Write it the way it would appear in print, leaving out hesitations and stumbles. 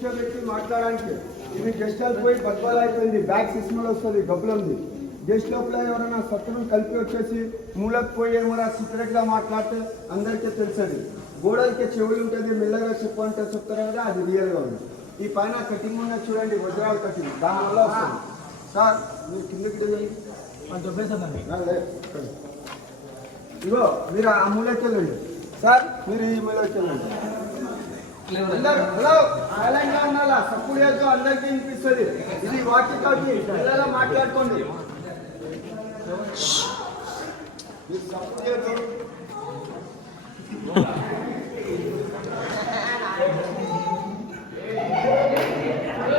కూర్చోబెట్టి మాట్లాడడానికి. ఇది గెస్ట్ హౌస్ పోయి బద్వాలు అయిపోయింది, బ్యాక్ సిస్టమ్లో వస్తుంది, గబ్బులు ఉంది. గెస్ట్ లోపల ఎవరైనా శత్రువులు కలిపి వచ్చేసి మూలకు పోయి ఏమైనా సీక్రెట్గా మాట్లాడితే అందరికీ తెలుస్తుంది. గోడలకి చెవులు ఉంటుంది, మెల్లగా చెప్పంటే చెప్తారు కదా, అది రియల్గా ఉంది. ఈ పైన కటింగ్ ఉన్న చూడండి, వజ్రాలు కటింగ్, దానివల్ల వస్తుంది. సార్ మీరు కిందకి ఇగో మీరు ఆ మూలకి వెళ్ళండి. సార్ మీరు ఈ మూలకి వెళ్ళండి. అందరు హలో సైలెంట్ గా ఉండాలా, సప్పుడు చేస్తూ అందరికీ వినిపిస్తుంది. ఇది వాకి టాకి, పిల్లల మాట్లాడుకోండి. మీరు సప్పుడు చేస్తూ